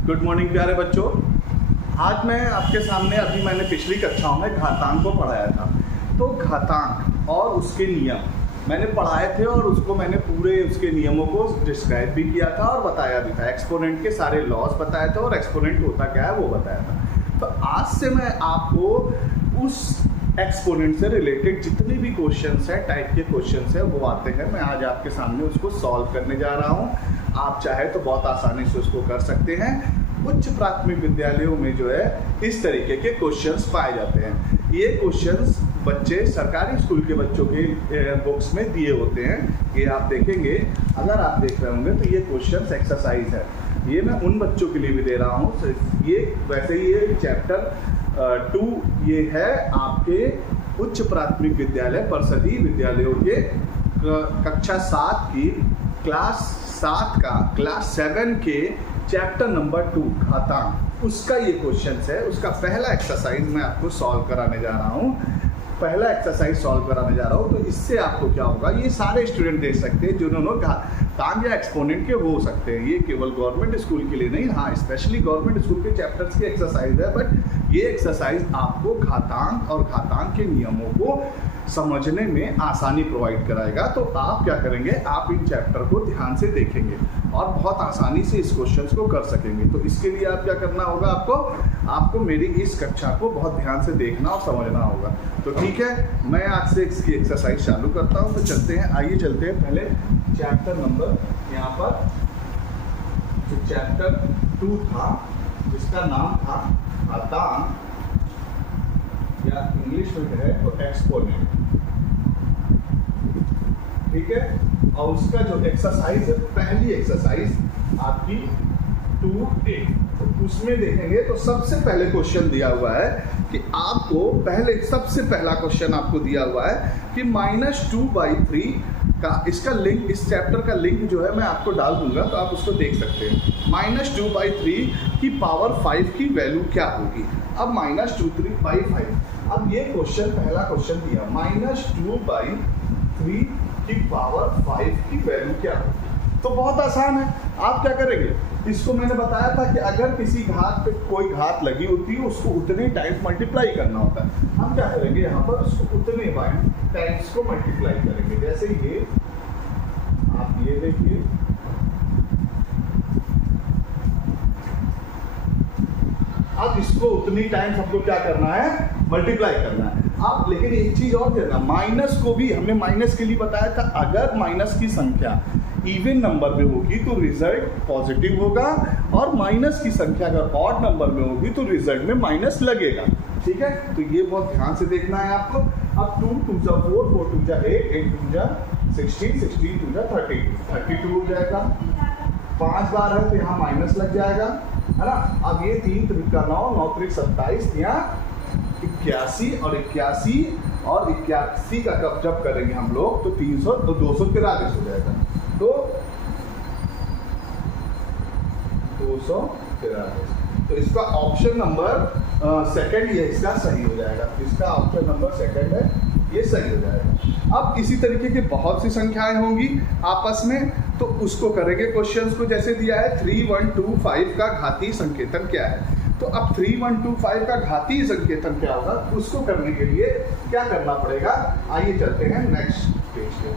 Good morning प्यारे बच्चों। आज मैं आपके सामने अभी मैंने पिछली कक्षाओं में घातांक को पढ़ाया था। तो घातांक और उसके नियम मैंने पढ़ाए थे और उसको मैंने पूरे उसके नियमों को डिस्क्राइब भी किया था और बताया भी था। एक्सपोनेंट के सारे लॉस बताए थे और एक्सपोनेंट होता क्या है वो बताया था। तो आज से मैं आपको उस एक्सपोनेंट से रिलेटेड जितने भी क्वेश्चंस हैं, टाइप के क्वेश्चंस हैं वो आते हैं, मैं आज आपके सामने उसको सॉल्व करने जा रहा हूँ। आप चाहे तो बहुत आसानी से उसको कर सकते हैं। उच्च प्राथमिक विद्यालयों में जो है इस तरीके के क्वेश्चंस पाए जाते हैं। ये क्वेश्चंस बच्चे सरकारी स्कूल के बच्चों के बुक्स में दिए होते हैं। ये आप देखेंगे, अगर आप देख रहे होंगे तो ये क्वेश्चंस एक्सरसाइज है। ये मैं उन बच्चों के लिए भी दे रहा हूँ। ये वैसे ही ये चैप्टर 2 ये है आपके उच्च प्राथमिक विद्यालय परिषदीय विद्यालयों के कक्षा 7 की क्लास 7 के चैप्टर नंबर 2 घातांक, उसका ये क्वेश्चन है। उसका पहला एक्सरसाइज मैं आपको सॉल्व कराने जा रहा हूँ। तो इससे आपको क्या होगा, ये सारे स्टूडेंट देख सकते हैं जिन्होंने घातांक या एक्सपोनेंट के हो सकते हैं। ये केवल गवर्नमेंट स्कूल के लिए नहीं, हाँ स्पेशली गवर्नमेंट स्कूल के चैप्टर्स की एक्सरसाइज है। बट ये एक्सरसाइज आपको घातांक और घातांक के नियमों को समझने में आसानी प्रोवाइड कराएगा। तो आप क्या करेंगे, आप इन चैप्टर को ध्यान से देखेंगे और बहुत आसानी से इस क्वेश्चन को कर सकेंगे। तो इसके लिए आप क्या करना होगा, आपको मेरी इस कक्षा को बहुत ध्यान से देखना और समझना होगा। तो ठीक है, मैं आज से इसकी एक्सरसाइज चालू करता हूँ। तो चलते हैं, आइए चलते हैं पहले चैप्टर नंबर, यहाँ पर जो चैप्टर 2 था जिसका नाम था घातांक या इंग्लिश में है तो एक्सपोनेंट, ठीक है। और उसका जो एक्सरसाइज है, पहली एक्सरसाइज आपकी 2A, तो उसमें देखेंगे तो सबसे पहले क्वेश्चन दिया हुआ है कि आपको सबसे पहला क्वेश्चन आपको दिया हुआ है कि -2/3 का इसका लिंक, इस चैप्टर का लिंक जो है मैं आपको डाल दूंगा तो आप उसको देख सकते हैं। -2/3 की पावर 5 की वैल्यू क्या होगी। अब -2/5, अब ये क्वेश्चन, पहला क्वेश्चन दिया -2/3 की पावर 5 की वैल्यू क्या होगी। तो बहुत आसान है, आप क्या करेंगे, इसको मैंने बताया था कि अगर किसी घात पे कोई घात लगी होती है उसको उतने टाइम्स मल्टीप्लाई करना होता है। हम क्या करेंगे, यहाँ पर उसको उतने टाइम्स को मल्टीप्लाई करेंगे। जैसे ये आप ये देखिए, अब इसको उतनी टाइम्स हमको क्या करना है, मल्टीप्लाई करना है। अब लेकिन एक चीज और देना, माइनस को भी हमने माइनस के लिए बताया था, अगर माइनस की संख्या इवन नंबर में होगी तो रिजल्ट पॉजिटिव होगा और माइनस की संख्या अगर ऑड नंबर में होगी तो रिजल्ट में माइनस लगेगा, ठीक है। तो ये बहुत ध्यान से देखना है आपको। अब 2 2 जा 4, 4 2 जा 8, 8 2 जा 16, 16 2 जा 32 हो जाएगा। 5 बार है तो यहाँ माइनस लग जाएगा, है ना। अब ये 3 3 का 9, 9 3 27, यहाँ 81 और 81 और 81 का जब करेंगे हम लोग तो 300 तो 243 हो जाएगा। तो 243, तो इसका ऑप्शन नंबर सेकंड ये इसका सही हो जाएगा। इसका ऑप्शन नंबर सेकंड है, ये सही हो जाएगा। अब इसी तरीके की बहुत सी संख्याएं होंगी आपस में, तो उसको करेंगे क्वेश्चंस को। जैसे दिया है 3125 का घातीय संकेतन क्या है। तो अब 3125 का घातीय संकेतन क्या होगा, उसको करने के लिए क्या करना पड़ेगा, आइए चलते हैं नेक्स्ट पेज पे।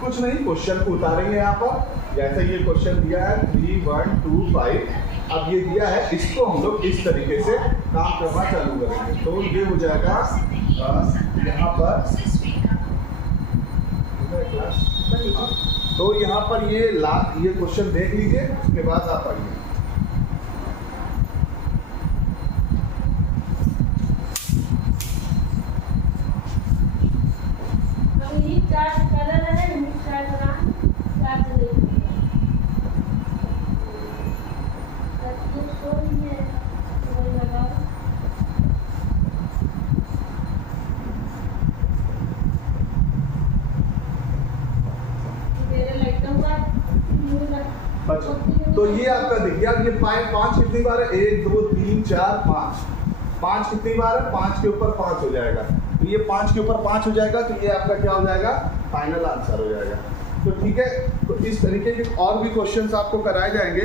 कुछ नहीं, क्वेश्चन को उतारेंगे यहाँ पर। जैसे ये क्वेश्चन दिया है 3125, अब ये दिया है, इसको हम लोग इस तरीके से काम करना चालू करेंगे। तो ये हो जाएगा यहाँ पर, तो यहाँ पर ये क्वेश्चन देख लीजिए, उसके बाद आप आइए। तो ये आपका देखिए, अब ये 5 कितनी बार है, 1 2 3 4 5, 5 कितनी बार है, 5 के ऊपर 5 हो जाएगा। तो ये 5 के ऊपर 5 हो जाएगा, तो ये आपका क्या हो जाएगा, फाइनल आंसर हो जाएगा। तो ठीक है, तो इस तरीके के और भी क्वेश्चंस आपको कराए जाएंगे।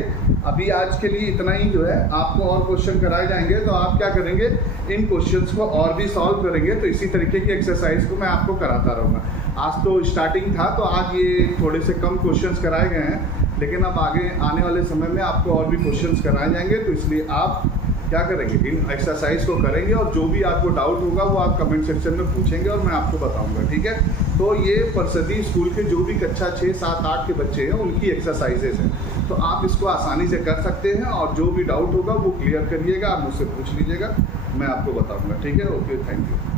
अभी आज के लिए इतना ही जो है, आपको और क्वेश्चन कराए जाएंगे तो आप क्या करेंगे, इन क्वेश्चंस को और भी सॉल्व करेंगे। तो इसी तरीके की एक्सरसाइज को मैं आपको कराता रहूँगा। आज तो स्टार्टिंग था तो आज ये थोड़े से कम क्वेश्चंस कराए गए हैं, लेकिन अब आगे आने वाले समय में आपको और भी क्वेश्चंस कराए जाएंगे। तो इसलिए आप क्या करेंगे, इन एक्सरसाइज को करेंगे और जो भी आपको डाउट होगा वो आप कमेंट सेक्शन में पूछेंगे और मैं आपको बताऊंगा, ठीक है। तो ये परसदी स्कूल के जो भी कक्षा 6, 7, 8 के बच्चे हैं उनकी एक्सरसाइजेज हैं, तो आप इसको आसानी से कर सकते हैं और जो भी डाउट होगा वो क्लियर करिएगा, आप मुझसे पूछ लीजिएगा, मैं आपको बताऊंगा, ठीक है। Okay, thank you.